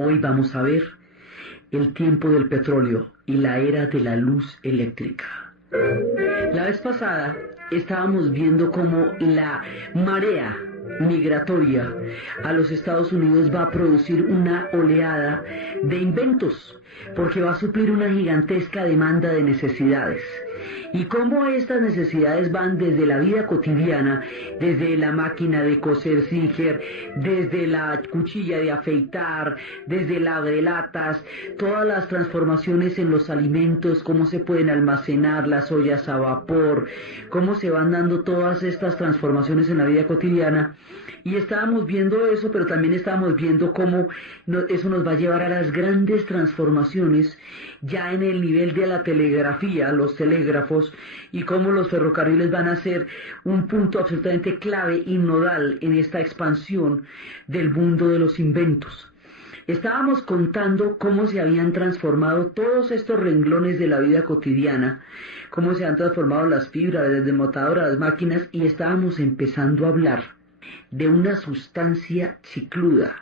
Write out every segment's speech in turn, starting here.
Hoy vamos a ver el tiempo del petróleo y la era de la luz eléctrica. La vez pasada estábamos viendo cómo la marea migratoria a los Estados Unidos va a producir una oleada de inventos, porque va a suplir una gigantesca demanda de necesidades. Y cómo estas necesidades van desde la vida cotidiana, desde la máquina de coser Singer, desde la cuchilla de afeitar, desde el abrelatas, todas las transformaciones en los alimentos, cómo se pueden almacenar las ollas a vapor, cómo se van dando todas estas transformaciones en la vida cotidiana. Y estábamos viendo eso, pero también estábamos viendo cómo eso nos va a llevar a las grandes transformaciones ya en el nivel de la telegrafía, los telégrafos, y cómo los ferrocarriles van a ser un punto absolutamente clave y nodal en esta expansión del mundo de los inventos. Estábamos contando cómo se habían transformado todos estos renglones de la vida cotidiana, cómo se han transformado las fibras, desde motadoras, las máquinas, y estábamos empezando a hablar de una sustancia chicluda,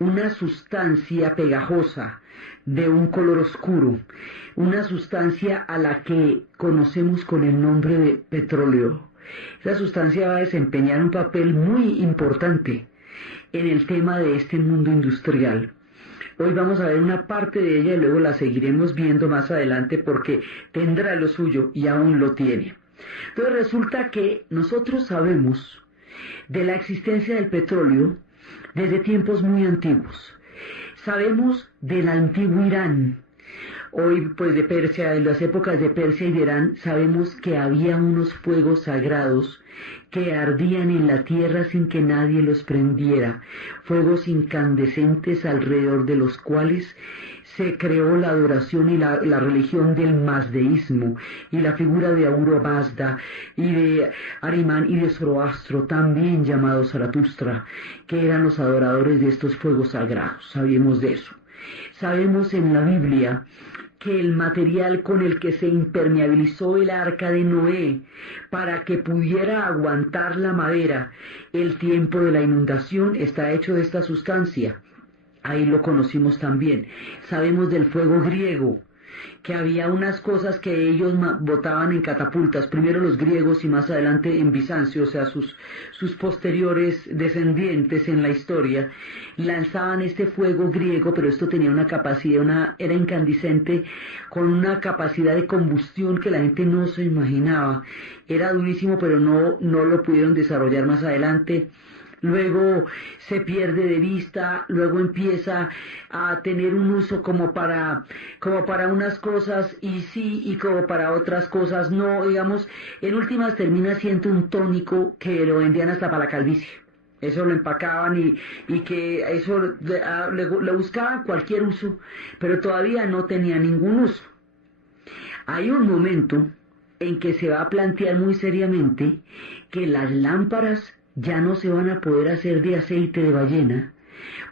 una sustancia pegajosa, de un color oscuro, una sustancia a la que conocemos con el nombre de petróleo. Esa sustancia va a desempeñar un papel muy importante en el tema de este mundo industrial. Hoy vamos a ver una parte de ella y luego la seguiremos viendo más adelante porque tendrá lo suyo y aún lo tiene. Entonces resulta que nosotros sabemos de la existencia del petróleo desde tiempos muy antiguos. Sabemos del antiguo Irán. Hoy, pues de Persia, en las épocas de Persia y de Irán, sabemos que había unos fuegos sagrados que ardían en la tierra sin que nadie los prendiera, fuegos incandescentes alrededor de los cuales se creó la adoración y la religión del mazdeísmo y la figura de Ahura Mazda y de Arimán y de Zoroastro, también llamado Zaratustra, que eran los adoradores de estos fuegos sagrados. Sabemos de eso. Sabemos en la Biblia que el material con el que se impermeabilizó el arca de Noé para que pudiera aguantar la madera el tiempo de la inundación está hecho de esta sustancia. Ahí lo conocimos también. Sabemos del fuego griego, que había unas cosas que ellos botaban en catapultas, primero los griegos y más adelante en Bizancio, o sea, sus posteriores descendientes en la historia, lanzaban este fuego griego, pero esto tenía una capacidad, era incandescente, con una capacidad de combustión que la gente no se imaginaba. Era durísimo, pero no lo pudieron desarrollar más adelante. Luego se pierde de vista, luego empieza a tener un uso como para unas cosas y sí, y como para otras cosas no, digamos, en últimas termina siendo un tónico que lo vendían hasta para la calvicie. Eso lo empacaban y que eso le buscaban cualquier uso, pero todavía no tenía ningún uso. Hay un momento en que se va a plantear muy seriamente que las lámparas ya no se van a poder hacer de aceite de ballena,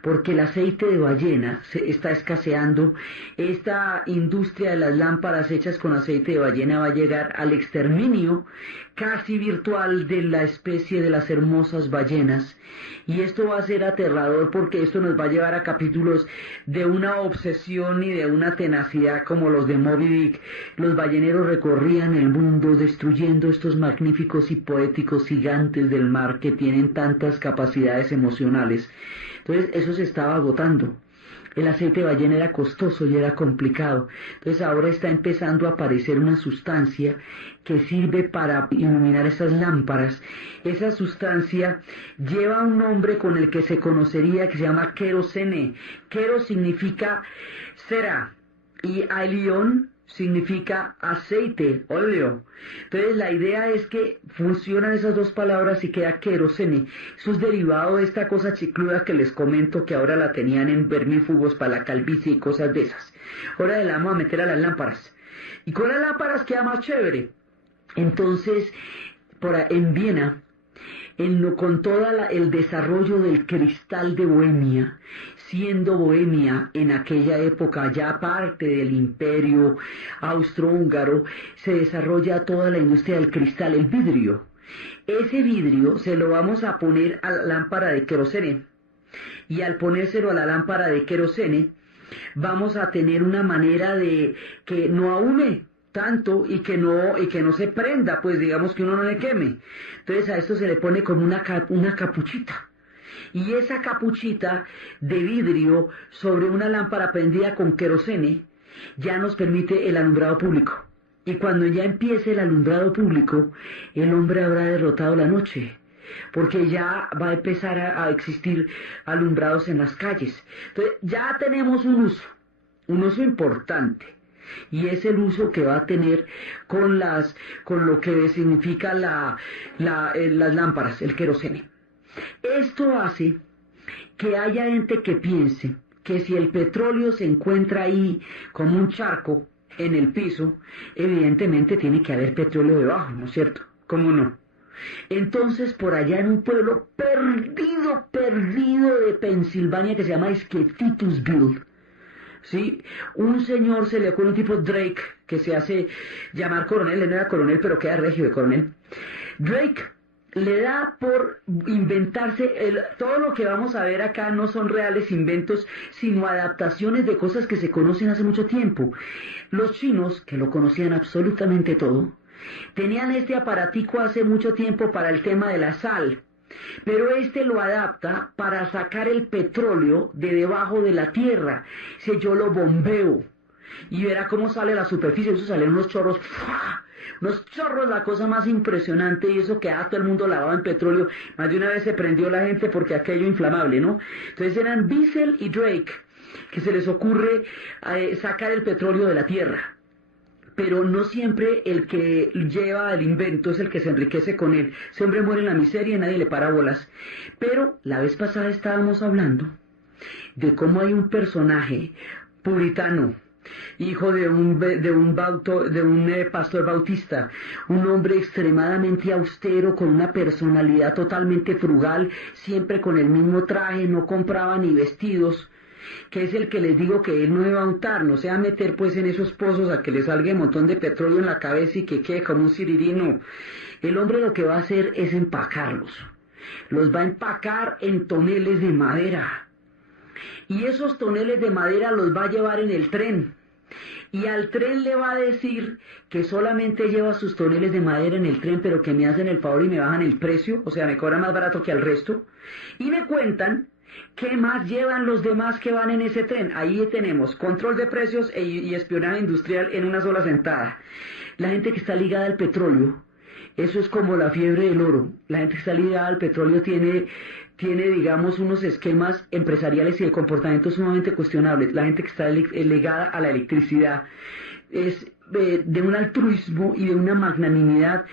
porque el aceite de ballena se está escaseando. Esta industria de las lámparas hechas con aceite de ballena va a llegar al exterminio casi virtual de la especie de las hermosas ballenas, y esto va a ser aterrador porque esto nos va a llevar a capítulos de una obsesión y de una tenacidad como los de Moby Dick. Los balleneros recorrían el mundo destruyendo estos magníficos y poéticos gigantes del mar que tienen tantas capacidades emocionales. Entonces eso se estaba agotando. El aceite de ballena era costoso y era complicado. Entonces ahora está empezando a aparecer una sustancia que sirve para iluminar esas lámparas. Esa sustancia lleva un nombre con el que se conocería, que se llama querosene. Quero significa cera y alión significa aceite, óleo. Entonces la idea es que funcionan esas dos palabras y queda querosene. Eso es derivado de esta cosa chicluda que les comento, que ahora la tenían en vermífugos para la calvicie y cosas de esas. Ahora le vamos a meter a las lámparas. Y con las lámparas queda más chévere. Entonces, en Viena, con todo el desarrollo del cristal de Bohemia, siendo Bohemia en aquella época ya parte del imperio austrohúngaro, se desarrolla toda la industria del cristal, el vidrio. Ese vidrio se lo vamos a poner a la lámpara de querosene. y al ponérselo a la lámpara de querosene, vamos a tener una manera de que no ahume tanto y que no se prenda, pues digamos que uno no le queme. Entonces a esto se le pone como una capuchita. Y esa capuchita de vidrio sobre una lámpara prendida con querosene ya nos permite el alumbrado público. Y cuando ya empiece el alumbrado público, el hombre habrá derrotado la noche, porque ya va a empezar a existir alumbrados en las calles. Entonces ya tenemos un uso importante, y es el uso que va a tener con lo que significa las lámparas, el querosene. Esto hace que haya gente que piense que si el petróleo se encuentra ahí como un charco en el piso, evidentemente tiene que haber petróleo debajo, ¿no es cierto? ¿Cómo no? Entonces, por allá en un pueblo perdido de Pensilvania que se llama Titusville, ¿sí? Un señor se le ocurre, un tipo Drake, que se hace llamar coronel, él no era coronel, pero queda regio de coronel. Drake le da por inventarse, todo lo que vamos a ver acá no son reales inventos, sino adaptaciones de cosas que se conocen hace mucho tiempo. Los chinos, que lo conocían absolutamente todo, tenían este aparatico hace mucho tiempo para el tema de la sal, pero este lo adapta para sacar el petróleo de debajo de la tierra. Si yo lo bombeo y verá cómo sale a la superficie, eso salen unos chorros, ¡fua! Unos chorros, la cosa más impresionante, y eso que todo el mundo lavaba en petróleo. Más de una vez se prendió la gente porque aquello inflamable, ¿no? Entonces eran Bissell y Drake que se les ocurre sacar el petróleo de la tierra. Pero no siempre el que lleva el invento es el que se enriquece con él. Ese hombre muere en la miseria y nadie le para bolas. Pero la vez pasada estábamos hablando de cómo hay un personaje puritano, hijo de un pastor bautista, un hombre extremadamente austero, con una personalidad totalmente frugal, siempre con el mismo traje, no compraba ni vestidos, que es el que les digo que él no iba a untar, no se va a meter pues en esos pozos a que le salga un montón de petróleo en la cabeza y que quede como un ciririno. El hombre lo que va a hacer es empacarlos, los va a empacar en toneles de madera, y esos toneles de madera los va a llevar en el tren, y al tren le va a decir que solamente lleva sus toneles de madera en el tren, pero que me hacen el favor y me bajan el precio, o sea, me cobran más barato que al resto, y me cuentan qué más llevan los demás que van en ese tren. Ahí tenemos control de precios y espionaje industrial en una sola sentada. La gente que está ligada al petróleo, eso es como la fiebre del oro. La gente que está ligada al petróleo tiene digamos, unos esquemas empresariales y de comportamiento sumamente cuestionables. La gente que está ligada a la electricidad es de un altruismo y de una magnanimidad.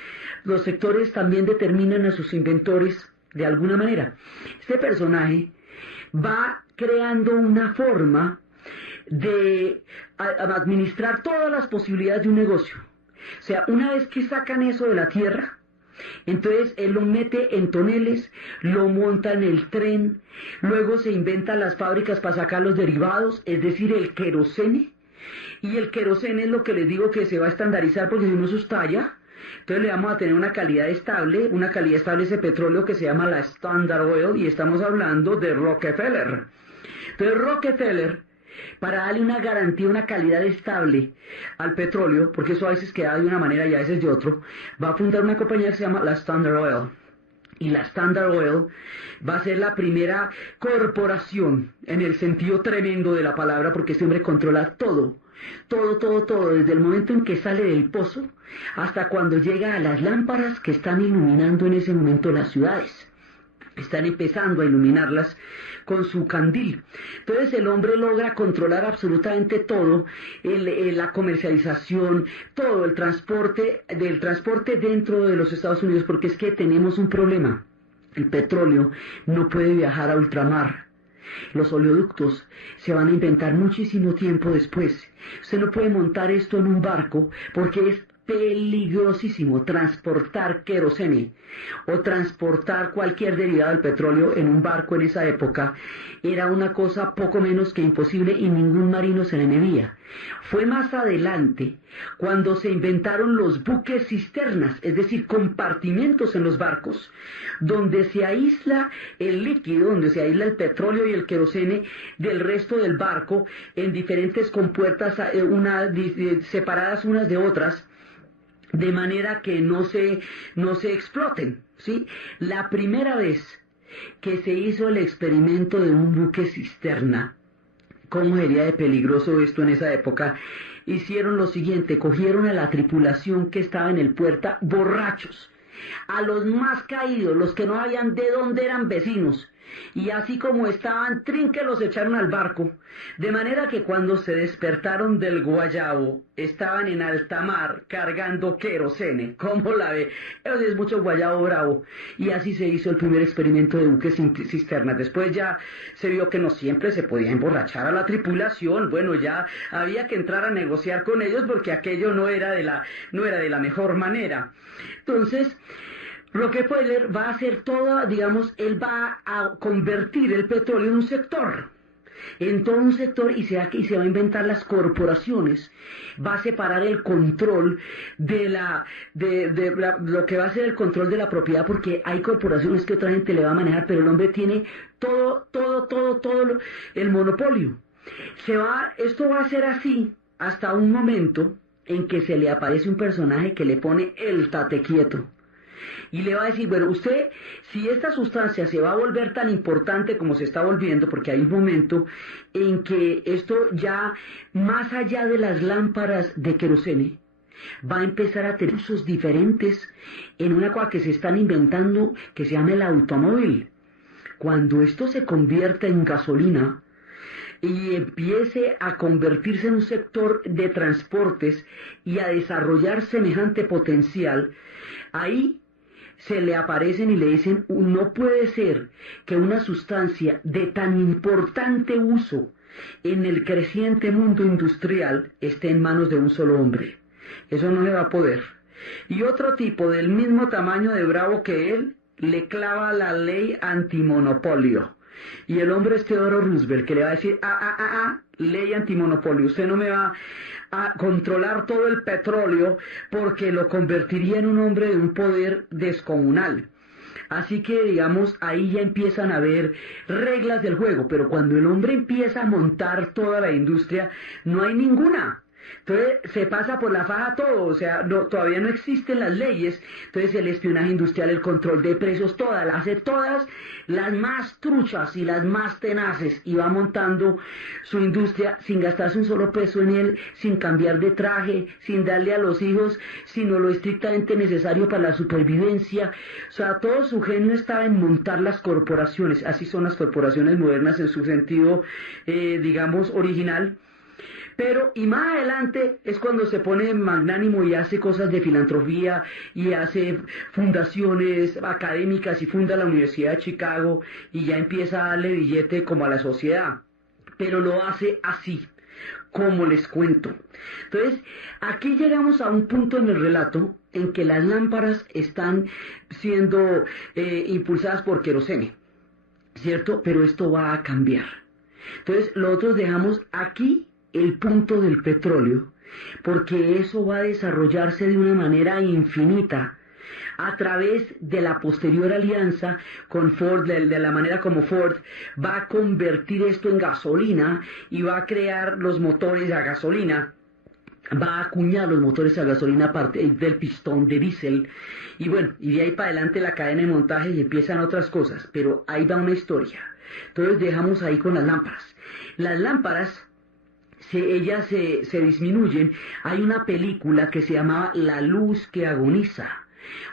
Los sectores también determinan a sus inventores de alguna manera. Este personaje va creando una forma de administrar todas las posibilidades de un negocio. O sea, una vez que sacan eso de la tierra, entonces él lo mete en toneles, lo monta en el tren, luego se inventan las fábricas para sacar los derivados, es decir, el querosene, y el querosene es lo que les digo que se va a estandarizar, porque si no eso estalla. Entonces le vamos a tener una calidad estable ese petróleo que se llama la Standard Oil, y estamos hablando de Rockefeller. Entonces Rockefeller, para darle una garantía, una calidad estable al petróleo, porque eso a veces queda de una manera y a veces de otro, va a fundar una compañía que se llama la Standard Oil. Y la Standard Oil va a ser la primera corporación, en el sentido tremendo de la palabra, porque este hombre controla todo, desde el momento en que sale del pozo hasta cuando llega a las lámparas que están iluminando en ese momento las ciudades. Están empezando a iluminarlas con su candil. Entonces el hombre logra controlar absolutamente todo, la comercialización, todo el transporte, del transporte dentro de los Estados Unidos, porque es que tenemos un problema. El petróleo no puede viajar a ultramar. Los oleoductos se van a inventar muchísimo tiempo después. Usted no puede montar esto en un barco porque es peligrosísimo transportar querosene o transportar cualquier derivado del petróleo en un barco en esa época. Era una cosa poco menos que imposible y ningún marino se le medía. Fue más adelante cuando se inventaron los buques cisternas, es decir, compartimientos en los barcos, donde se aísla el líquido, donde se aísla el petróleo y el querosene del resto del barco en diferentes compuertas separadas unas de otras, de manera que no se exploten, ¿sí? La primera vez que se hizo el experimento de un buque cisterna, ¿cómo sería de peligroso esto en esa época? Hicieron lo siguiente, cogieron a la tripulación que estaba en el puerta borrachos, a los más caídos, los que no sabían de dónde eran vecinos, y así como estaban, trinque los echaron al barco, de manera que cuando se despertaron del guayabo, estaban en alta mar cargando querosene. ¿Cómo la ve? Eso es mucho guayabo bravo. Y así se hizo el primer experimento de buques cisternas. Después ya se vio que no siempre se podía emborrachar a la tripulación. Bueno, ya había que entrar a negociar con ellos porque aquello no era de la mejor manera. Entonces, Rockefeller va a hacer él va a convertir el petróleo en un sector, en todo un sector, y se va a inventar las corporaciones, va a separar el control de lo que va a ser el control de la propiedad, porque hay corporaciones que otra gente le va a manejar, pero el hombre tiene todo el monopolio. Esto va a ser así hasta un momento en que se le aparece un personaje que le pone el tate quieto. Y le va a decir, bueno, usted, si esta sustancia se va a volver tan importante como se está volviendo, porque hay un momento en que esto ya, más allá de las lámparas de querosene, va a empezar a tener usos diferentes en una cosa que se están inventando, que se llama el automóvil. Cuando esto se convierta en gasolina y empiece a convertirse en un sector de transportes y a desarrollar semejante potencial, ahí se le aparecen y le dicen, no puede ser que una sustancia de tan importante uso en el creciente mundo industrial esté en manos de un solo hombre. Eso no se va a poder. Y otro tipo del mismo tamaño de bravo que él le clava la ley antimonopolio. Y el hombre es Theodore Roosevelt, que le va a decir, ley antimonopolio, usted no me va a controlar todo el petróleo porque lo convertiría en un hombre de un poder descomunal. Así que, digamos, ahí ya empiezan a haber reglas del juego, pero cuando el hombre empieza a montar toda la industria, no hay ninguna. Entonces se pasa por la faja todo, o sea, todavía no existen las leyes. Entonces el espionaje industrial, el control de precios, hace todas las más truchas y las más tenaces, y va montando su industria sin gastarse un solo peso en él, sin cambiar de traje, sin darle a los hijos sino lo estrictamente necesario para la supervivencia. O sea, todo su genio estaba en montar las corporaciones. Así son las corporaciones modernas en su sentido, digamos, original. Pero, y más adelante es cuando se pone magnánimo y hace cosas de filantropía y hace fundaciones académicas y funda la Universidad de Chicago y ya empieza a darle billete como a la sociedad. Pero lo hace así, como les cuento. Entonces, aquí llegamos a un punto en el relato en que las lámparas están siendo impulsadas por querosene, ¿cierto? Pero esto va a cambiar. Entonces, nosotros dejamos aquí el punto del petróleo, porque eso va a desarrollarse de una manera infinita a través de la posterior alianza con Ford, de la manera como Ford va a convertir esto en gasolina y va a crear los motores a gasolina, va a acuñar los motores a gasolina a partir del pistón de diésel, y bueno, y de ahí para adelante la cadena de montaje y empiezan otras cosas, pero ahí va una historia. Entonces dejamos ahí con las lámparas. Las lámparas, ellas se disminuyen. Hay una película que se llamaba La luz que agoniza,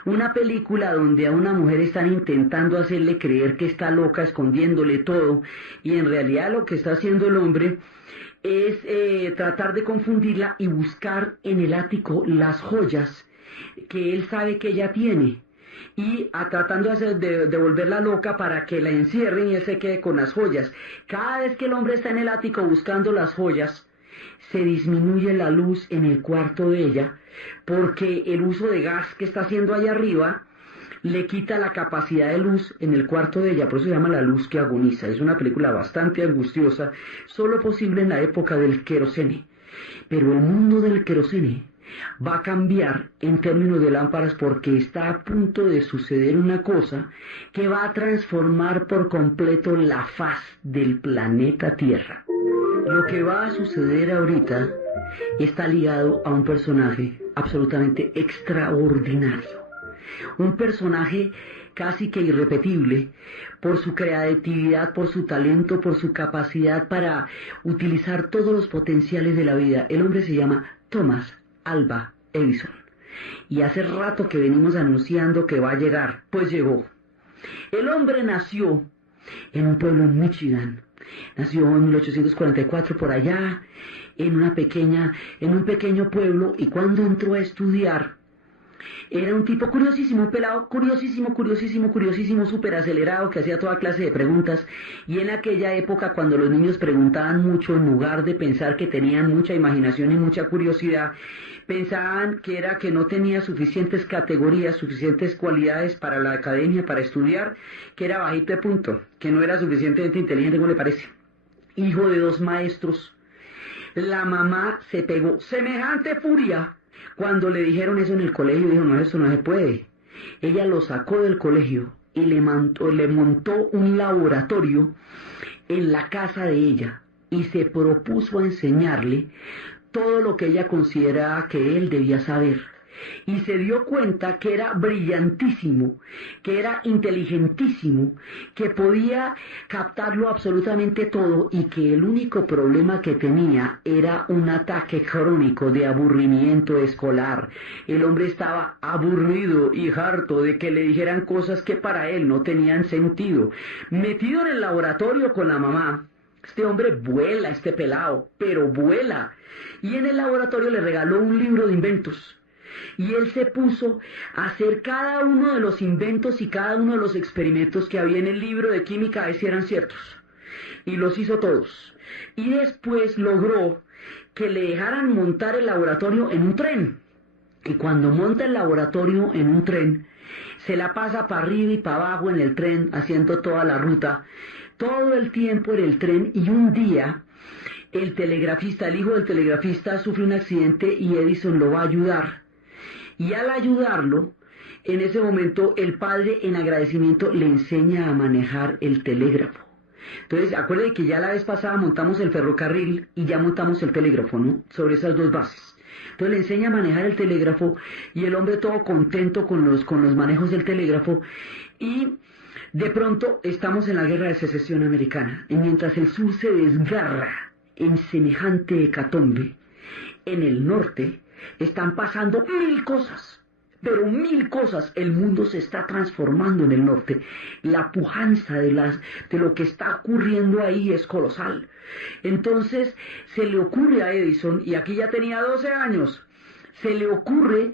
una película donde a una mujer están intentando hacerle creer que está loca, escondiéndole todo, y en realidad lo que está haciendo el hombre es tratar de confundirla y buscar en el ático las joyas que él sabe que ella tiene, y tratando de volverla loca para que la encierren y él se quede con las joyas. Cada vez que el hombre está en el ático buscando las joyas, se disminuye la luz en el cuarto de ella, porque el uso de gas que está haciendo allá arriba le quita la capacidad de luz en el cuarto de ella, por eso se llama La luz que agoniza. Es una película bastante angustiosa, solo posible en la época del querosene. Pero el mundo del querosene va a cambiar en términos de lámparas porque está a punto de suceder una cosa que va a transformar por completo la faz del planeta Tierra. Lo que va a suceder ahorita está ligado a un personaje absolutamente extraordinario. Un personaje casi que irrepetible por su creatividad, por su talento, por su capacidad para utilizar todos los potenciales de la vida. El hombre se llama Thomas Alva Edison. Y hace rato que venimos anunciando que va a llegar, pues llegó. El hombre nació en un pueblo en Michigan. Nació en 1844 por allá, en un pequeño pueblo, y cuando entró a estudiar, era un tipo curiosísimo, un pelado curiosísimo, súper acelerado, que hacía toda clase de preguntas, y en aquella época, cuando los niños preguntaban mucho, en lugar de pensar que tenían mucha imaginación y mucha curiosidad, pensaban que era que no tenía suficientes categorías, suficientes cualidades para la academia, para estudiar, que era bajito de punto, que no era suficientemente inteligente, ¿cómo le parece? Hijo de 2 maestros. La mamá se pegó semejante furia cuando le dijeron eso en el colegio. Dijo, no, eso no se puede. Ella lo sacó del colegio y le montó un laboratorio en la casa de ella y se propuso a enseñarle todo lo que ella consideraba que él debía saber. Y se dio cuenta que era brillantísimo, que era inteligentísimo, que podía captarlo absolutamente todo, y que el único problema que tenía era un ataque crónico de aburrimiento escolar. El hombre estaba aburrido y harto de que le dijeran cosas que para él no tenían sentido. Metido en el laboratorio con la mamá, este hombre vuela, este pelado, pero vuela. Y en el laboratorio le regaló un libro de inventos. Y él se puso a hacer cada uno de los inventos y cada uno de los experimentos que había en el libro de química, a ver si eran ciertos. Y los hizo todos. Y después logró que le dejaran montar el laboratorio en un tren. Y cuando monta el laboratorio en un tren, se la pasa para arriba y para abajo en el tren, haciendo toda la ruta, todo el tiempo en el tren. Y un día, el telegrafista, el hijo del telegrafista, sufre un accidente y Edison lo va a ayudar. Y al ayudarlo, en ese momento el padre, en agradecimiento, le enseña a manejar el telégrafo. Entonces, acuérdense que ya la vez pasada montamos el ferrocarril y ya montamos el telégrafo, ¿no? Sobre esas 2 bases. Entonces le enseña a manejar el telégrafo y el hombre todo contento con los manejos del telégrafo. Y de pronto estamos en la Guerra de Secesión Americana. Y mientras el sur se desgarra en semejante hecatombe, en el norte están pasando 1000 cosas, pero 1000 cosas. El mundo se está transformando en el norte. La pujanza de lo que está ocurriendo ahí es colosal. Entonces se le ocurre a Edison, y aquí ya tenía 12 años, se le ocurre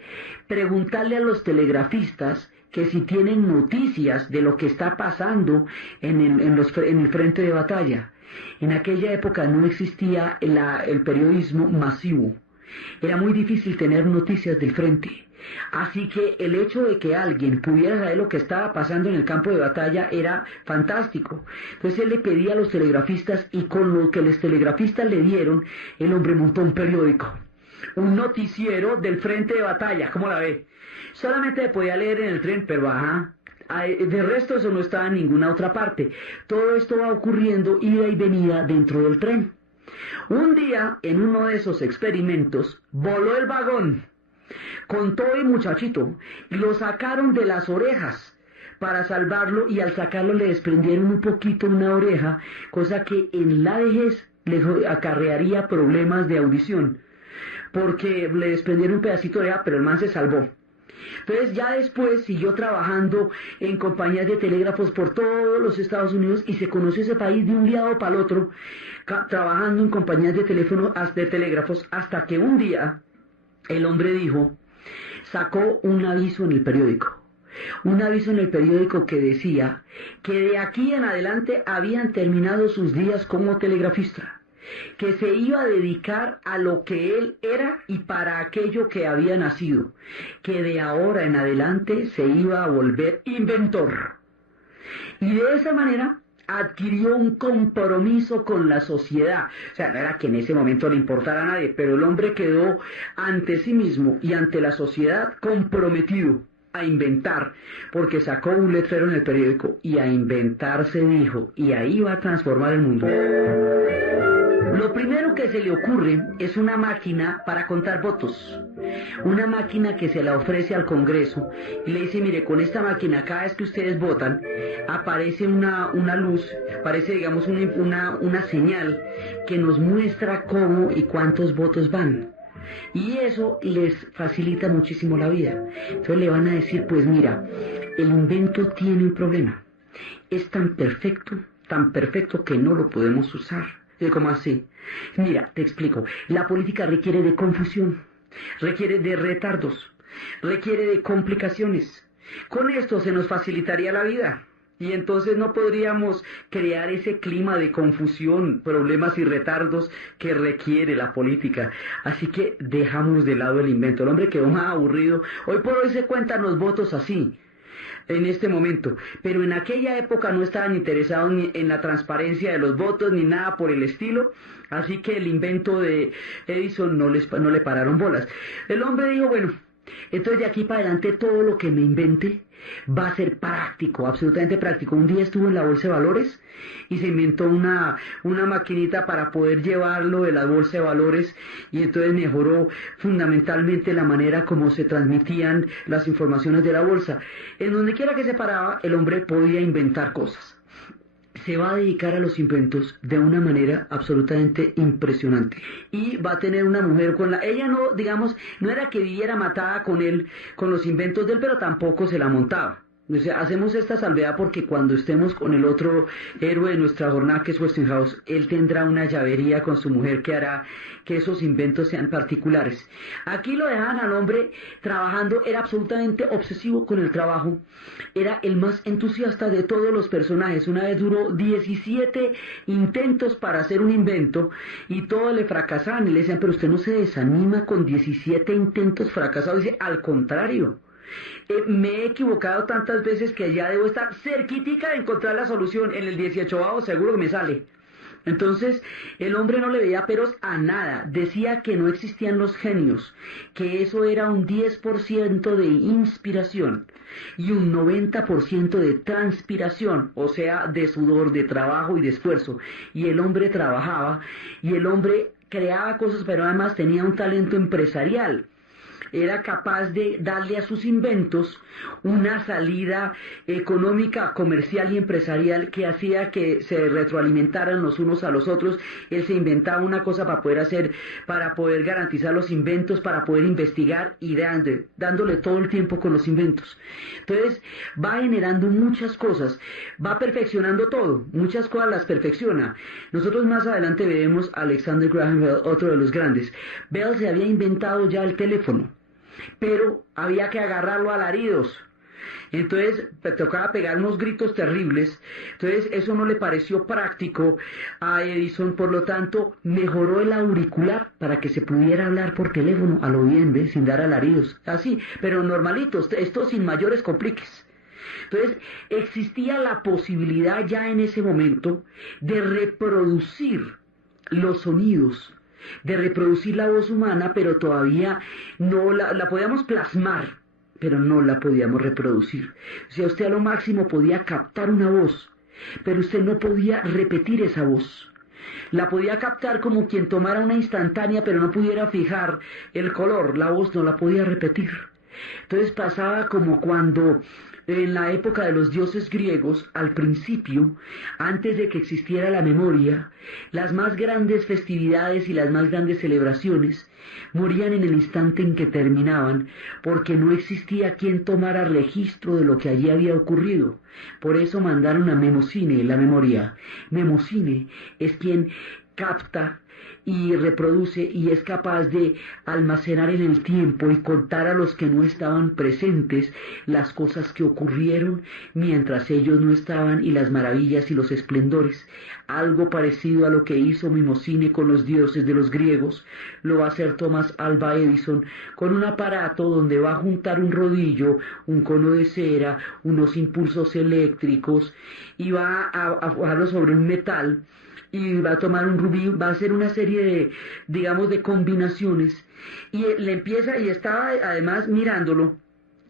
preguntarle a los telegrafistas que si tienen noticias de lo que está pasando en el frente de batalla. En aquella época no existía el periodismo masivo. Era muy difícil tener noticias del frente. Así que el hecho de que alguien pudiera saber lo que estaba pasando en el campo de batalla era fantástico. Entonces él le pedía a los telegrafistas, y con lo que los telegrafistas le dieron, el hombre montó un periódico, un noticiero del frente de batalla. ¿Cómo la ve? Solamente podía leer en el tren, pero de resto eso no estaba en ninguna otra parte. Todo esto va ocurriendo ida y venida dentro del tren. Un día, en uno de esos experimentos, voló el vagón con todo el muchachito, y lo sacaron de las orejas para salvarlo, y al sacarlo le desprendieron un poquito una oreja, cosa que en la vejez le acarrearía problemas de audición, porque le desprendieron un pedacito de oreja, pero el man se salvó. Entonces ya después siguió trabajando en compañías de telégrafos por todos los Estados Unidos, y se conoció ese país de un lado para el otro, trabajando en compañías de telégrafos, hasta que un día el hombre sacó un aviso en el periódico. Un aviso en el periódico que decía que de aquí en adelante habían terminado sus días como telegrafista, que se iba a dedicar a lo que él era y para aquello que había nacido, que de ahora en adelante se iba a volver inventor. Y de esa manera adquirió un compromiso con la sociedad. O sea, no era que en ese momento le importara a nadie, pero el hombre quedó ante sí mismo y ante la sociedad comprometido a inventar, porque sacó un letrero en el periódico y a inventar se dijo, y ahí va a transformar el mundo. Lo primero que se le ocurre es una máquina para contar votos, una máquina que se la ofrece al Congreso y le dice, mire, con esta máquina cada vez que ustedes votan aparece una luz, aparece digamos una señal que nos muestra cómo y cuántos votos van. Y eso les facilita muchísimo la vida. Entonces le van a decir, pues mira, el invento tiene un problema. Es tan perfecto que no lo podemos usar. ¿Cómo así? Mira, te explico. La política requiere de confusión, requiere de retardos, requiere de complicaciones. Con esto se nos facilitaría la vida. Y entonces no podríamos crear ese clima de confusión, problemas y retardos que requiere la política. Así que dejamos de lado el invento. El hombre quedó más aburrido. Hoy por hoy se cuentan los votos así, en este momento. Pero en aquella época no estaban interesados ni en la transparencia de los votos ni nada por el estilo. Así que el invento de Edison no le pararon bolas. El hombre dijo, bueno, entonces de aquí para adelante todo lo que me invente va a ser práctico, absolutamente práctico. Un día estuvo en la bolsa de valores y se inventó una maquinita para poder llevarlo de la bolsa de valores y entonces mejoró fundamentalmente la manera como se transmitían las informaciones de la bolsa. En donde quiera que se paraba, el hombre podía inventar cosas. Se va a dedicar a los inventos de una manera absolutamente impresionante. Y va a tener una mujer con la... Ella no, digamos, no era que viviera matada con él, con los inventos de él, pero tampoco se la montaba. O sea, hacemos esta salvedad porque cuando estemos con el otro héroe de nuestra jornada, que es Westinghouse, él tendrá una llavería con su mujer que hará que esos inventos sean particulares. Aquí lo dejaban al hombre trabajando, era absolutamente obsesivo con el trabajo, era el más entusiasta de todos los personajes. Una vez duró 17 intentos para hacer un invento y todos le fracasaban y le decían, pero usted no se desanima con 17 intentos fracasados. Dice, al contrario. Me he equivocado tantas veces que ya debo estar cerquitica de encontrar la solución. En el 18º seguro que me sale. Entonces, el hombre no le veía peros a nada. Decía que no existían los genios, que eso era un 10% de inspiración y un 90% de transpiración, o sea, de sudor, de trabajo y de esfuerzo. Y el hombre trabajaba y el hombre creaba cosas, pero además tenía un talento empresarial. Era capaz de darle a sus inventos una salida económica, comercial y empresarial que hacía que se retroalimentaran los unos a los otros. Él se inventaba una cosa para poder garantizar los inventos, para poder investigar y dándole todo el tiempo con los inventos. Entonces va generando muchas cosas, va perfeccionando todo, muchas cosas las perfecciona. Nosotros más adelante veremos a Alexander Graham Bell, otro de los grandes. Bell se había inventado ya el teléfono, pero había que agarrarlo a alaridos. Entonces tocaba pegar unos gritos terribles. Entonces eso no le pareció práctico a Edison, por lo tanto mejoró el auricular para que se pudiera hablar por teléfono a lo bien, ¿ves? Sin dar alaridos, así, pero normalitos, esto sin mayores compliques. Entonces existía la posibilidad ya en ese momento de reproducir los sonidos, de reproducir la voz humana, pero todavía no la podíamos plasmar, pero no la podíamos reproducir. O sea, usted a lo máximo podía captar una voz, pero usted no podía repetir esa voz. La podía captar como quien tomara una instantánea, pero no pudiera fijar el color, la voz no la podía repetir. Entonces pasaba como cuando en la época de los dioses griegos, al principio, antes de que existiera la memoria, las más grandes festividades y las más grandes celebraciones morían en el instante en que terminaban, porque no existía quien tomara registro de lo que allí había ocurrido. Por eso mandaron a Mnemosine la memoria. Mnemosine es quien capta y reproduce y es capaz de almacenar en el tiempo y contar a los que no estaban presentes las cosas que ocurrieron mientras ellos no estaban y las maravillas y los esplendores. Algo parecido a lo que hizo Mimosine con los dioses de los griegos, lo va a hacer Thomas Alva Edison con un aparato donde va a juntar un rodillo, un cono de cera, unos impulsos eléctricos y va a fijarlo sobre un metal y va a tomar un rubí, va a hacer una serie de, digamos, de combinaciones y le empieza, y estaba además mirándolo,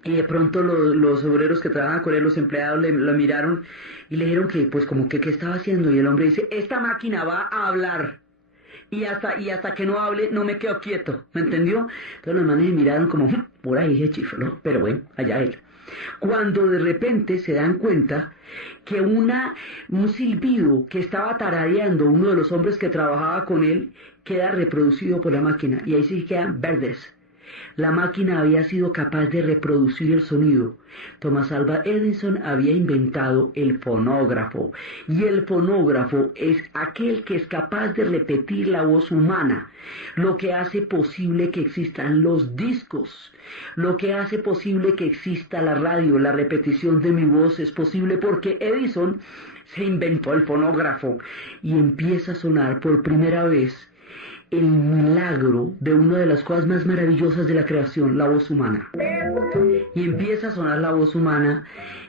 y de pronto los obreros que trabajaban con él, los empleados, lo miraron y le dijeron que, pues como que qué estaba haciendo, y el hombre dice, esta máquina va a hablar, y hasta que no hable no me quedo quieto, ¿me entendió? Entonces los manes miraron como, por ahí ese chiflo, pero bueno, allá él. Cuando de repente se dan cuenta que un silbido que estaba tarareando uno de los hombres que trabajaba con él queda reproducido por la máquina, y ahí sí quedan verdes. La máquina había sido capaz de reproducir el sonido. Thomas Alva Edison había inventado el fonógrafo, y el fonógrafo es aquel que es capaz de repetir la voz humana, lo que hace posible que existan los discos, lo que hace posible que exista la radio. La repetición de mi voz es posible porque Edison se inventó el fonógrafo y empieza a sonar por primera vez el milagro de una de las cosas más maravillosas de la creación, la voz humana. Y empieza a sonar la voz humana,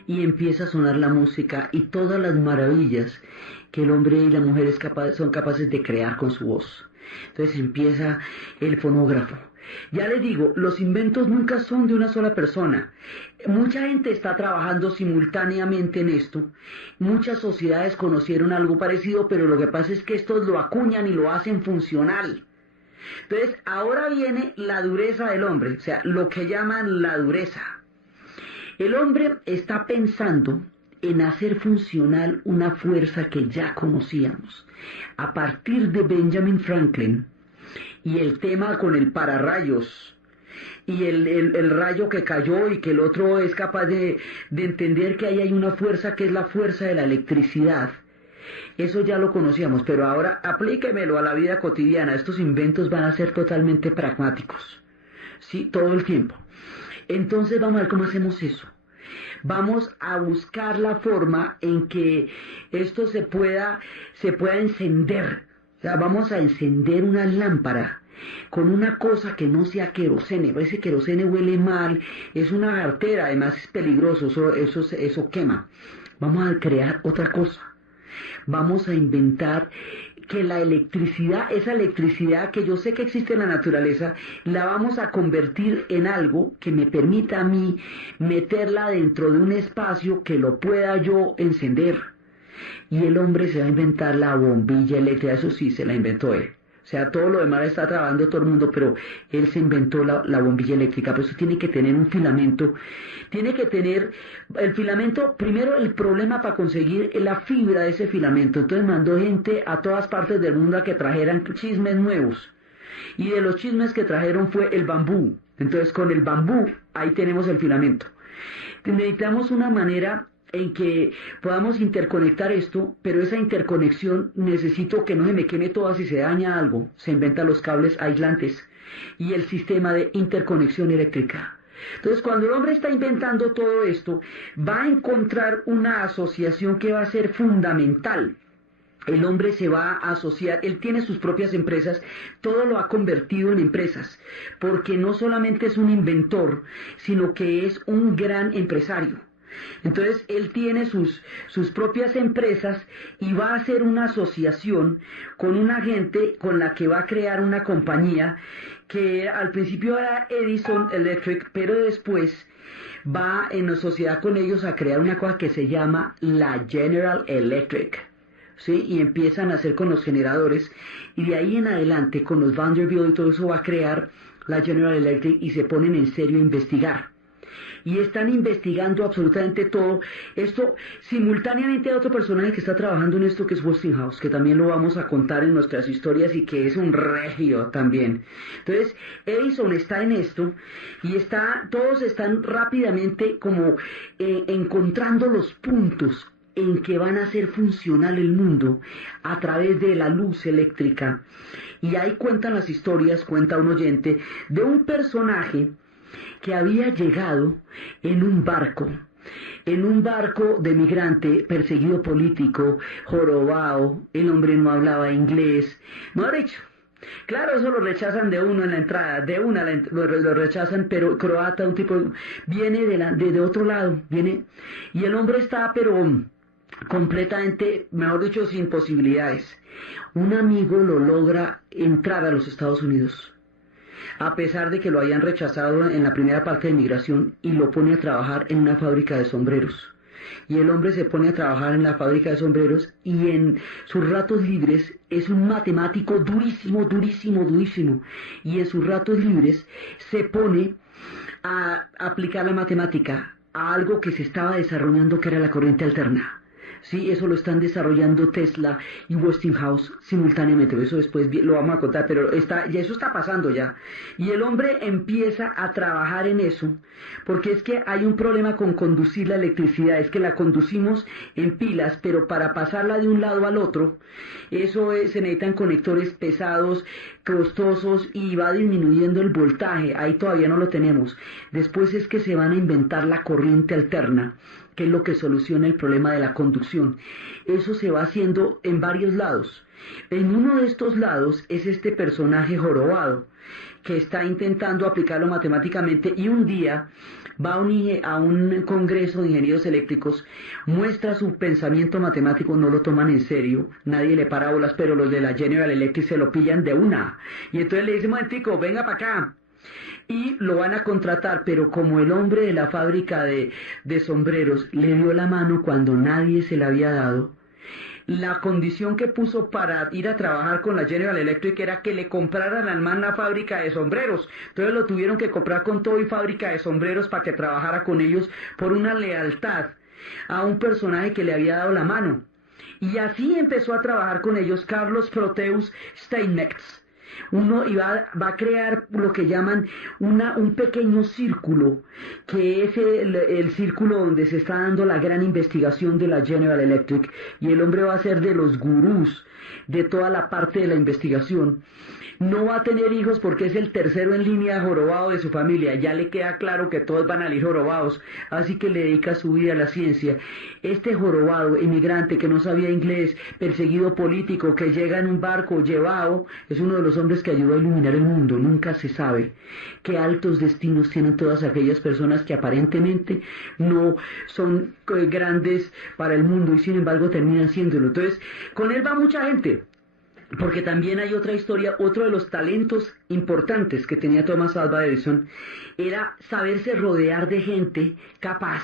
y empieza a sonar la música, y todas las maravillas que el hombre y la mujer son capaces de crear con su voz. Entonces empieza el fonógrafo. Ya les digo, los inventos nunca son de una sola persona. Mucha gente está trabajando simultáneamente en esto. Muchas sociedades conocieron algo parecido, pero lo que pasa es que estos lo acuñan y lo hacen funcional. Entonces, ahora viene la dureza del hombre, o sea, lo que llaman la dureza. El hombre está pensando en hacer funcional una fuerza que ya conocíamos. A partir de Benjamin Franklin, y el tema con el pararrayos, y el rayo que cayó y que el otro es capaz de entender que ahí hay una fuerza que es la fuerza de la electricidad. Eso ya lo conocíamos, pero ahora aplíquemelo a la vida cotidiana. Estos inventos van a ser totalmente pragmáticos, ¿sí? Todo el tiempo. Entonces vamos a ver cómo hacemos eso. Vamos a buscar la forma en que esto se pueda encender. O sea, vamos a encender una lámpara con una cosa que no sea querosene. Ese querosene huele mal, es una jartera, además es peligroso, eso quema. Vamos a crear otra cosa. Vamos a inventar que la electricidad, esa electricidad que yo sé que existe en la naturaleza, la vamos a convertir en algo que me permita a mí meterla dentro de un espacio que lo pueda yo encender. Y el hombre se va a inventar la bombilla eléctrica, eso sí, se la inventó él. O sea, todo lo demás está trabajando todo el mundo, pero él se inventó la bombilla eléctrica. Pero eso tiene que tener un filamento. Tiene que tener el filamento, primero el problema para conseguir la fibra de ese filamento. Entonces mandó gente a todas partes del mundo a que trajeran chismes nuevos. Y de los chismes que trajeron fue el bambú. Entonces con el bambú, ahí tenemos el filamento. Necesitamos una manera en que podamos interconectar esto, pero esa interconexión necesito que no se me queme toda si se daña algo. Se inventan los cables aislantes y el sistema de interconexión eléctrica. Entonces, cuando el hombre está inventando todo esto, va a encontrar una asociación que va a ser fundamental. El hombre se va a asociar, él tiene sus propias empresas, todo lo ha convertido en empresas, porque no solamente es un inventor, sino que es un gran empresario. Entonces él tiene sus propias empresas y va a hacer una asociación con una gente con la que va a crear una compañía que al principio era Edison Electric, pero después va en sociedad con ellos a crear una cosa que se llama la General Electric, ¿sí? Y empiezan a hacer con los generadores, y de ahí en adelante con los Vanderbilt y todo eso va a crear la General Electric, y se ponen en serio a investigar. Y están investigando absolutamente todo. Esto, simultáneamente hay otro personaje que está trabajando en esto, que es Westinghouse, que también lo vamos a contar en nuestras historias y que es un regio también. Entonces, Edison está en esto y todos están rápidamente como encontrando los puntos en que van a hacer funcional el mundo a través de la luz eléctrica. Y ahí cuentan las historias, cuenta un oyente, de un personaje que había llegado en un barco de migrante, perseguido político, jorobado, el hombre no hablaba inglés, no ha dicho. Claro, eso lo rechazan de uno en la entrada, de una lo rechazan, pero croata, un tipo, viene de otro lado, viene, y el hombre está, pero completamente, mejor dicho, sin posibilidades. Un amigo lo logra entrar a los Estados Unidos, a pesar de que lo habían rechazado en la primera parte de migración, y lo pone a trabajar en una fábrica de sombreros. Y el hombre se pone a trabajar en la fábrica de sombreros y en sus ratos libres es un matemático durísimo, durísimo, durísimo. Y en sus ratos libres se pone a aplicar la matemática a algo que se estaba desarrollando, que era la corriente alterna. Sí, eso lo están desarrollando Tesla y Westinghouse simultáneamente. Eso después lo vamos a contar, pero eso está pasando ya. Y el hombre empieza a trabajar en eso, porque es que hay un problema con conducir la electricidad, es que la conducimos en pilas, pero para pasarla de un lado al otro, se necesitan conectores pesados, costosos, y va disminuyendo el voltaje. Ahí todavía no lo tenemos. Después es que se van a inventar la corriente alterna, que es lo que soluciona el problema de la conducción. Eso se va haciendo en varios lados. En uno de estos lados es este personaje jorobado, que está intentando aplicarlo matemáticamente, y un día va a un congreso de ingenieros eléctricos, muestra su pensamiento matemático, no lo toman en serio, nadie le para bolas, pero los de la General Electric se lo pillan de una. Y entonces le dicen: momentico, venga para acá. Y lo van a contratar, pero como el hombre de la fábrica de sombreros le dio la mano cuando nadie se la había dado, la condición que puso para ir a trabajar con la General Electric era que le compraran al man la fábrica de sombreros. Entonces lo tuvieron que comprar con todo y fábrica de sombreros para que trabajara con ellos, por una lealtad a un personaje que le había dado la mano. Y así empezó a trabajar con ellos Carlos Proteus Steinmetz. Va a crear lo que llaman un pequeño círculo, que es el círculo donde se está dando la gran investigación de la General Electric, y el hombre va a ser de los gurús de toda la parte de la investigación. No va a tener hijos porque es el tercero en línea jorobado de su familia. Ya le queda claro que todos van a salir jorobados, así que le dedica su vida a la ciencia. Este jorobado, inmigrante que no sabía inglés, perseguido político, que llega en un barco llevado, es uno de los hombres que ayudó a iluminar el mundo. Nunca se sabe qué altos destinos tienen todas aquellas personas que aparentemente no son grandes para el mundo y sin embargo terminan siéndolo. Entonces, con él va mucha gente. Porque también hay otra historia, otro de los talentos importantes que tenía Thomas Alva Edison era saberse rodear de gente capaz.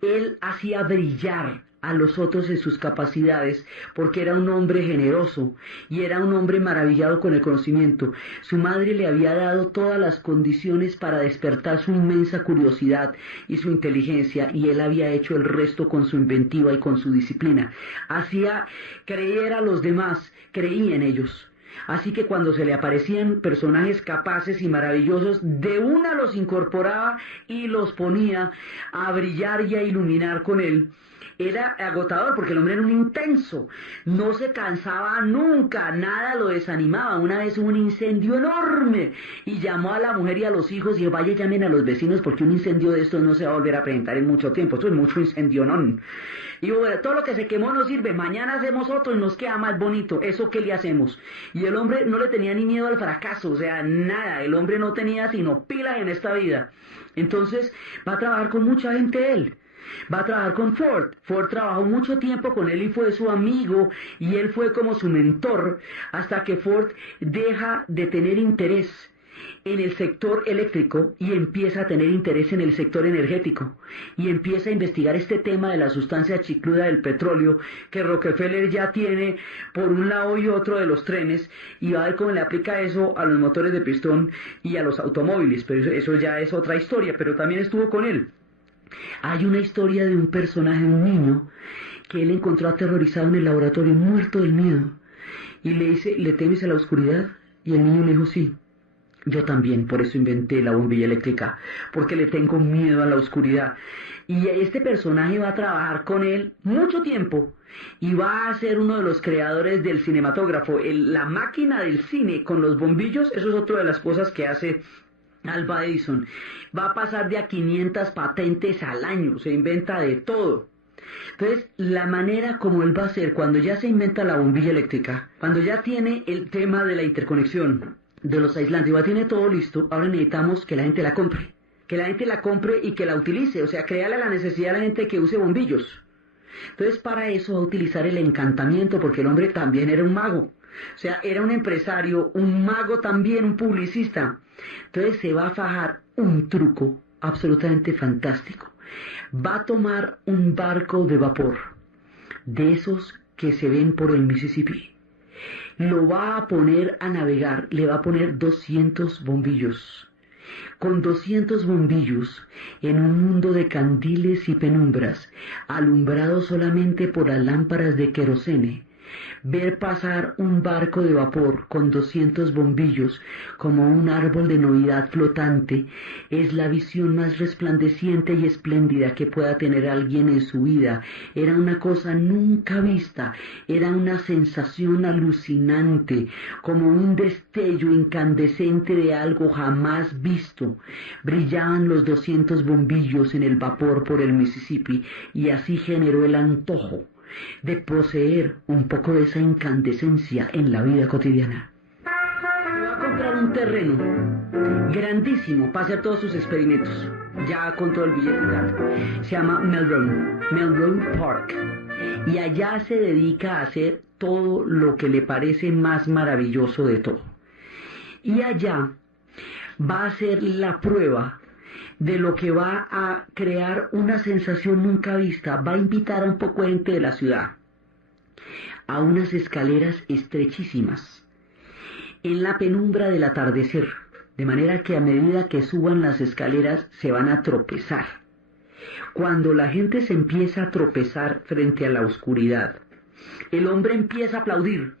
Él hacía brillar a los otros en sus capacidades, porque era un hombre generoso y era un hombre maravillado con el conocimiento. Su madre le había dado todas las condiciones para despertar su inmensa curiosidad y su inteligencia, y él había hecho el resto con su inventiva y con su disciplina. Hacía creer a los demás, creía en ellos. Así que cuando se le aparecían personajes capaces y maravillosos, de una los incorporaba y los ponía a brillar y a iluminar con él. Era agotador porque el hombre era un intenso, no se cansaba nunca, nada lo desanimaba. Una vez hubo un incendio enorme y llamó a la mujer y a los hijos y dijo: vaya, llamen a los vecinos porque un incendio de estos no se va a volver a presentar en mucho tiempo, esto es mucho incendio, ¿no? Y bueno, todo lo que se quemó no sirve, mañana hacemos otro y nos queda más bonito, ¿eso qué le hacemos? Y el hombre no le tenía ni miedo al fracaso, o sea, nada, el hombre no tenía sino pilas en esta vida. Entonces va a trabajar con mucha gente él. Va a trabajar con Ford. Ford trabajó mucho tiempo con él y fue su amigo, y él fue como su mentor, hasta que Ford deja de tener interés en el sector eléctrico y empieza a tener interés en el sector energético, y empieza a investigar este tema de la sustancia chicluda del petróleo, que Rockefeller ya tiene por un lado y otro de los trenes, y va a ver cómo le aplica eso a los motores de pistón y a los automóviles. Pero eso ya es otra historia, pero también estuvo con él. Hay una historia de un personaje, un niño, que él encontró aterrorizado en el laboratorio, muerto del miedo, y le dice: ¿le temes a la oscuridad? Y el niño le dijo: sí. Yo también, por eso inventé la bombilla eléctrica, porque le tengo miedo a la oscuridad. Y este personaje va a trabajar con él mucho tiempo y va a ser uno de los creadores del cinematógrafo. La máquina del cine con los bombillos, eso es otra de las cosas que hace Alva Edison. Va a pasar de a 500 patentes al año, se inventa de todo. Entonces, la manera como él va a hacer cuando ya se inventa la bombilla eléctrica, cuando ya tiene el tema de la interconexión, de los aislantes, ya tiene todo listo, ahora necesitamos que la gente la compre. Que la gente la compre y que la utilice, o sea, crearle la necesidad a la gente que use bombillos. Entonces, para eso va a utilizar el encantamiento, porque el hombre también era un mago. O sea, era un empresario, un mago también, un publicista. Entonces se va a fajar un truco absolutamente fantástico. Va a tomar un barco de vapor, de esos que se ven por el Mississippi. Lo va a poner a navegar, le va a poner 200 bombillos. Con 200 bombillos, en un mundo de candiles y penumbras, alumbrado solamente por las lámparas de querosene, ver pasar un barco de vapor con 200 bombillos como un árbol de Navidad flotante es la visión más resplandeciente y espléndida que pueda tener alguien en su vida. Era una cosa nunca vista, era una sensación alucinante, como un destello incandescente de algo jamás visto. Brillaban los 200 bombillos en el vapor por el Mississippi y así generó el antojo de poseer un poco de esa incandescencia en la vida cotidiana. Se va a comprar un terreno grandísimo para hacer todos sus experimentos, ya con todo el billete y tal. Se llama Melrose Park, y allá se dedica a hacer todo lo que le parece más maravilloso de todo. Y allá va a hacer la prueba de lo que va a crear una sensación nunca vista. Va a invitar a un poco de gente de la ciudad a unas escaleras estrechísimas en la penumbra del atardecer, de manera que a medida que suban las escaleras se van a tropezar. Cuando la gente se empieza a tropezar frente a la oscuridad, el hombre empieza a aplaudir.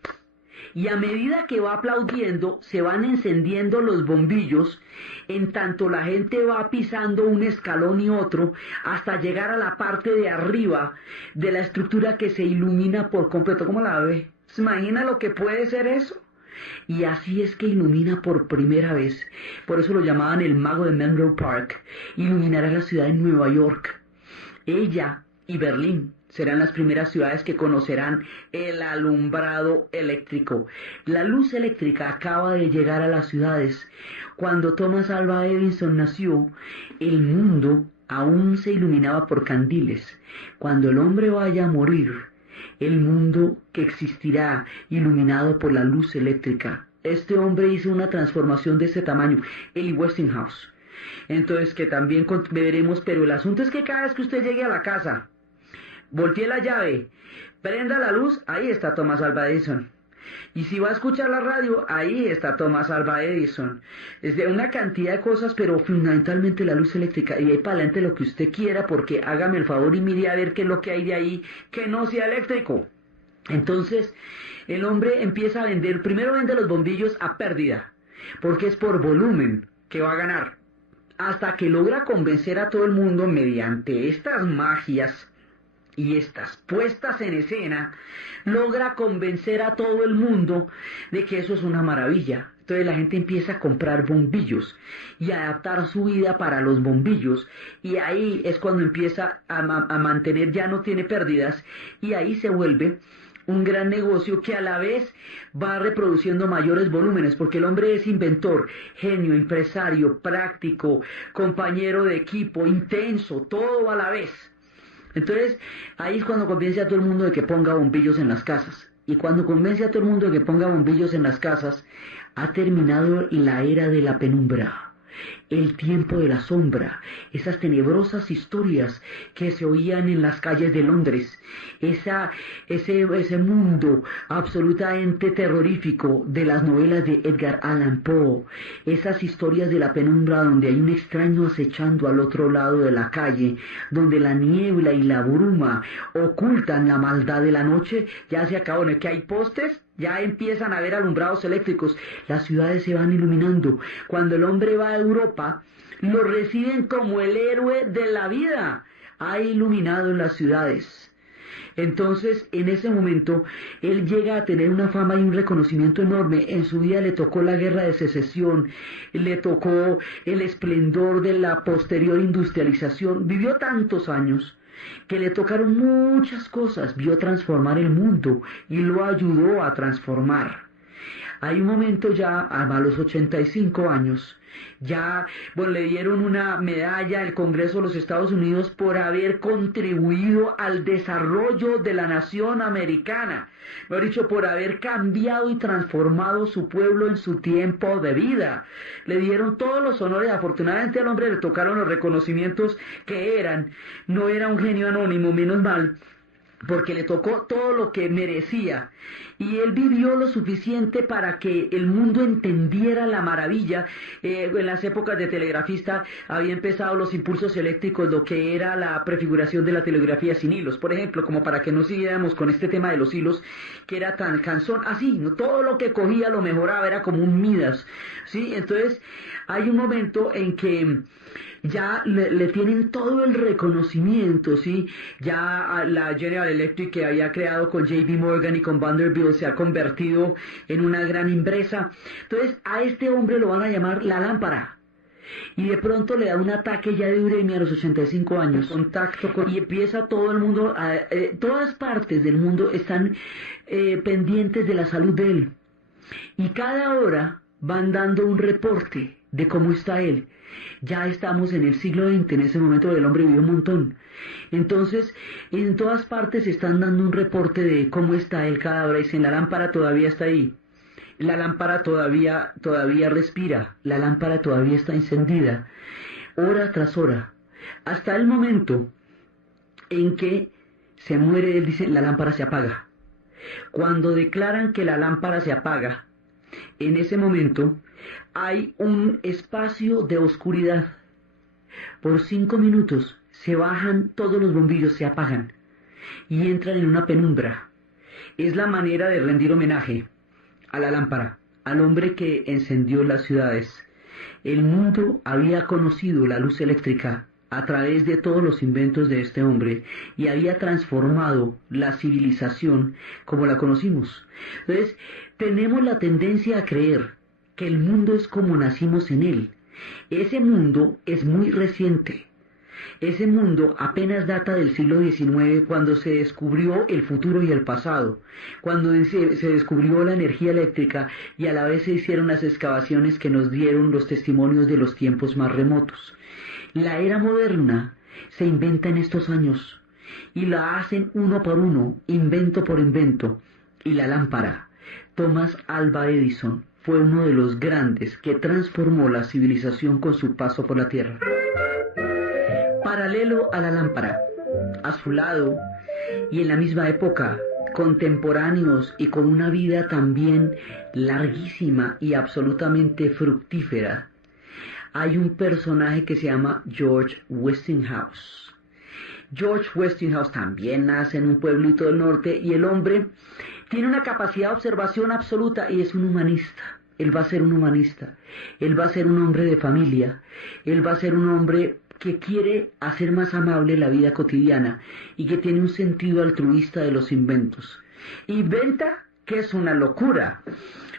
Y a medida que va aplaudiendo, se van encendiendo los bombillos, en tanto la gente va pisando un escalón y otro, hasta llegar a la parte de arriba de la estructura que se ilumina por completo. ¿Cómo la ve? ¿Se imagina lo que puede ser eso? Y así es que ilumina por primera vez. Por eso lo llamaban el mago de Menlo Park. Iluminará la ciudad de Nueva York. Ella y Berlín serán las primeras ciudades que conocerán el alumbrado eléctrico. La luz eléctrica acaba de llegar a las ciudades. Cuando Thomas Alva Edison nació, el mundo aún se iluminaba por candiles. Cuando el hombre vaya a morir, el mundo que existirá iluminado por la luz eléctrica. Este hombre hizo una transformación de ese tamaño, el Westinghouse. Entonces, que también veremos, pero el asunto es que cada vez que usted llegue a la casa, voltee la llave, prenda la luz, ahí está Thomas Alva Edison. Y si va a escuchar la radio, ahí está Thomas Alva Edison. Es de una cantidad de cosas, pero fundamentalmente la luz eléctrica. Y ahí para adelante lo que usted quiera, porque hágame el favor y mire a ver qué es lo que hay de ahí que no sea eléctrico. Entonces, el hombre empieza a vender, primero vende los bombillos a pérdida, porque es por volumen que va a ganar. Hasta que logra convencer a todo el mundo mediante estas magias y estas puestas en escena, logra convencer a todo el mundo de que eso es una maravilla. Entonces la gente empieza a comprar bombillos y a adaptar su vida para los bombillos, y ahí es cuando empieza a mantener, ya no tiene pérdidas, y ahí se vuelve un gran negocio que a la vez va reproduciendo mayores volúmenes, porque el hombre es inventor, genio, empresario, práctico, compañero de equipo, intenso, todo a la vez. Entonces, ahí es cuando convence a todo el mundo de que ponga bombillos en las casas. Y cuando convence a todo el mundo de que ponga bombillos en las casas, ha terminado la era de la penumbra, el tiempo de la sombra, esas tenebrosas historias que se oían en las calles de Londres, ese mundo absolutamente terrorífico de las novelas de Edgar Allan Poe, esas historias de la penumbra donde hay un extraño acechando al otro lado de la calle, donde la niebla y la bruma ocultan la maldad de la noche. Ya se acabó, ¿no? Que hay postes, ya empiezan a haber alumbrados eléctricos, las ciudades se van iluminando. Cuando el hombre va a Europa, lo reciben como el héroe de la vida, ha iluminado las ciudades. Entonces, en ese momento, él llega a tener una fama y un reconocimiento enorme. En su vida le tocó la guerra de secesión, le tocó el esplendor de la posterior industrialización. Vivió tantos años que le tocaron muchas cosas, vio transformar el mundo y lo ayudó a transformar. Hay un momento ya, a los 85 años, ya, bueno, le dieron una medalla al Congreso de los Estados Unidos por haber contribuido al desarrollo de la nación americana. Mejor dicho, por haber cambiado y transformado su pueblo en su tiempo de vida. Le dieron todos los honores. Afortunadamente al hombre le tocaron los reconocimientos que no era un genio anónimo, menos mal, porque le tocó todo lo que merecía. Y él vivió lo suficiente para que el mundo entendiera la maravilla. En las épocas de telegrafista había empezado los impulsos eléctricos, lo que era la prefiguración de la telegrafía sin hilos, por ejemplo, como para que no siguiéramos con este tema de los hilos, que era tan cansón, así, ¿no? Todo lo que cogía lo mejoraba, era como un Midas, ¿sí? Entonces, hay un momento en que ya le tienen todo el reconocimiento, ¿sí? Ya la General Electric, que había creado con JP Morgan y con Vanderbilt, se ha convertido en una gran empresa. Entonces, a este hombre lo van a llamar la lámpara. Y de pronto le da un ataque ya de uremia a los 85 años, y empieza todo el mundo, todas partes del mundo están pendientes de la salud de él. Y cada hora van dando un reporte de cómo está él. Ya estamos en el siglo XX, en ese momento el hombre vivió un montón. Entonces, en todas partes están dando un reporte de cómo está él cada hora. Dicen, la lámpara todavía está ahí. La lámpara todavía respira. La lámpara todavía está encendida. Hora tras hora. Hasta el momento en que se muere, él dice, la lámpara se apaga. Cuando declaran que la lámpara se apaga, en ese momento hay un espacio de oscuridad. Por 5 minutos se bajan todos los bombillos, se apagan y entran en una penumbra. Es la manera de rendir homenaje a la lámpara, al hombre que encendió las ciudades. El mundo había conocido la luz eléctrica a través de todos los inventos de este hombre y había transformado la civilización como la conocimos. Entonces, tenemos la tendencia a creer que el mundo es como nacimos en él. Ese mundo es muy reciente. Ese mundo apenas data del siglo XIX, cuando se descubrió el futuro y el pasado, cuando se descubrió la energía eléctrica y a la vez se hicieron las excavaciones que nos dieron los testimonios de los tiempos más remotos. La era moderna se inventa en estos años y la hacen uno por uno, invento por invento. Y la lámpara, Thomas Alva Edison, fue uno de los grandes que transformó la civilización con su paso por la Tierra. Paralelo a la lámpara, a su lado y en la misma época, contemporáneos y con una vida también larguísima y absolutamente fructífera, hay un personaje que se llama George Westinghouse. George Westinghouse también nace en un pueblito del norte y el hombre tiene una capacidad de observación absoluta y es un humanista. Él va a ser un humanista, él va a ser un hombre de familia, él va a ser un hombre que quiere hacer más amable la vida cotidiana y que tiene un sentido altruista de los inventos. Inventa que es una locura.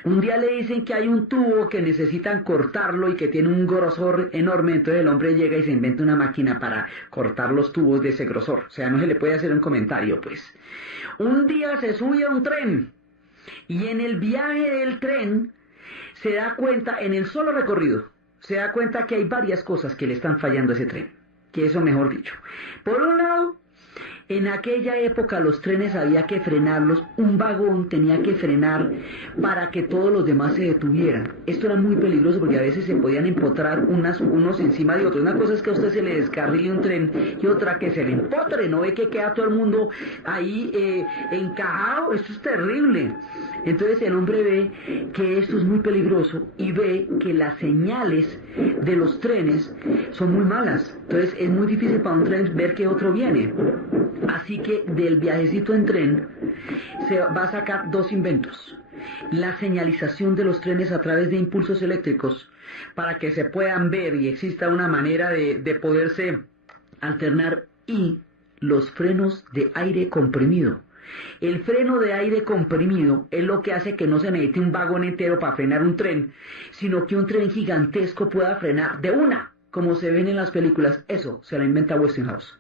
Un día le dicen que hay un tubo que necesitan cortarlo y que tiene un grosor enorme, entonces el hombre llega y se inventa una máquina para cortar los tubos de ese grosor. O sea, no se le puede hacer un comentario, pues. Un día se sube a un tren y en el viaje del tren se da cuenta, en el solo recorrido, se da cuenta que hay varias cosas que le están fallando a ese tren, que eso mejor dicho. Por un lado, en aquella época los trenes había que frenarlos, un vagón tenía que frenar para que todos los demás se detuvieran. Esto era muy peligroso porque a veces se podían empotrar unos encima de otros. Una cosa es que a usted se le descarrile un tren y otra que se le empotre, ¿no ve que queda todo el mundo ahí encajado? Esto es terrible. Entonces el hombre ve que esto es muy peligroso y ve que las señales de los trenes son muy malas. Entonces es muy difícil para un tren ver que otro viene. Así que del viajecito en tren se va a sacar 2 inventos. la señalización de los trenes a través de impulsos eléctricos para que se puedan ver y exista una manera de poderse alternar, y los frenos de aire comprimido. El freno de aire comprimido es lo que hace que no se necesite un vagón entero para frenar un tren, sino que un tren gigantesco pueda frenar de una, como se ven en las películas. Eso se la inventa Westinghouse.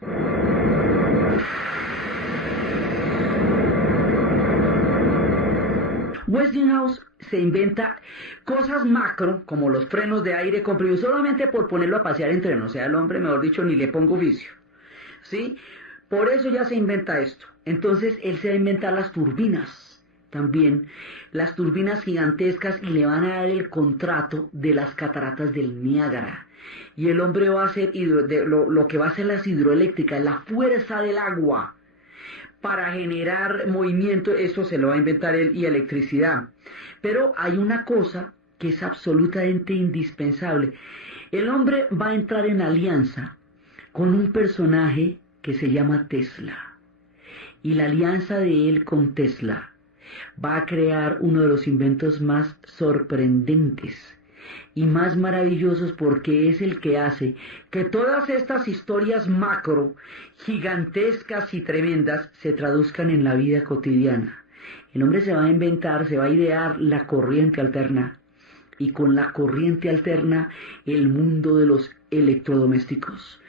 Westinghouse se inventa cosas macro, como los frenos de aire comprimido, solamente por ponerlo a pasear en tren. O sea, el hombre, mejor dicho, ni le pongo vicio, ¿sí? Por eso ya se inventa esto. Entonces él se va a inventar las turbinas también, las turbinas gigantescas, y le van a dar el contrato de las cataratas del Niágara. Y el hombre va a hacer lo que va a hacer las hidroeléctricas, la fuerza del agua para generar movimiento. Eso se lo va a inventar él, y electricidad. Pero hay una cosa que es absolutamente indispensable. El hombre va a entrar en alianza con un personaje que se llama Tesla. Y la alianza de él con Tesla va a crear uno de los inventos más sorprendentes y más maravillosos, porque es el que hace que todas estas historias macro, gigantescas y tremendas, se traduzcan en la vida cotidiana. El hombre se va a inventar, se va a idear la corriente alterna, y con la corriente alterna el mundo de los electrodomésticos.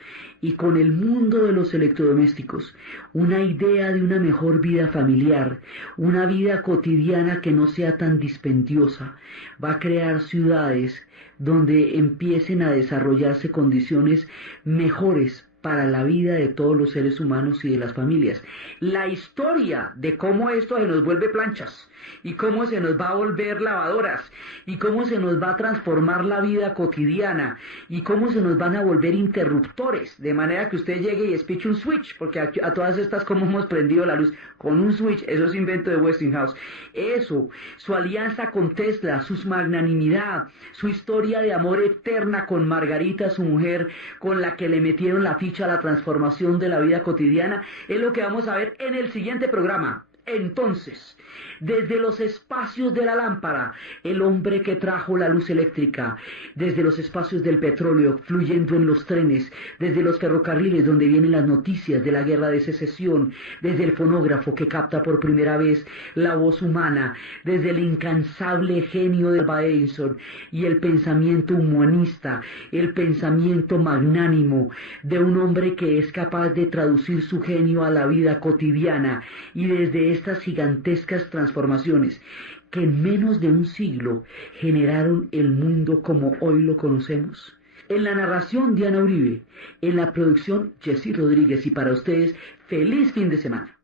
Y con el mundo de los electrodomésticos, una idea de una mejor vida familiar, una vida cotidiana que no sea tan dispendiosa. Va a crear ciudades donde empiecen a desarrollarse condiciones mejores para la vida de todos los seres humanos y de las familias. La historia de cómo esto se nos vuelve planchas, y cómo se nos va a volver lavadoras, y cómo se nos va a transformar la vida cotidiana, y cómo se nos van a volver interruptores, de manera que usted llegue y espiche un switch, porque a todas estas, como hemos prendido la luz con un switch. Eso es invento de Westinghouse. Eso, su alianza con Tesla, su magnanimidad, su historia de amor eterna con Margarita, su mujer, con la que le metieron la ficha a la transformación de la vida cotidiana, es lo que vamos a ver en el siguiente programa. Entonces, desde los espacios de la lámpara, el hombre que trajo la luz eléctrica, desde los espacios del petróleo fluyendo en los trenes, desde los ferrocarriles donde vienen las noticias de la guerra de secesión, desde el fonógrafo que capta por primera vez la voz humana, desde el incansable genio de Alva Edison y el pensamiento humanista, el pensamiento magnánimo de un hombre que es capaz de traducir su genio a la vida cotidiana, y desde estas gigantescas transformaciones que en menos de un siglo generaron el mundo como hoy lo conocemos. En la narración, Diana Uribe; en la producción, Jessy Rodríguez, y para ustedes, feliz fin de semana.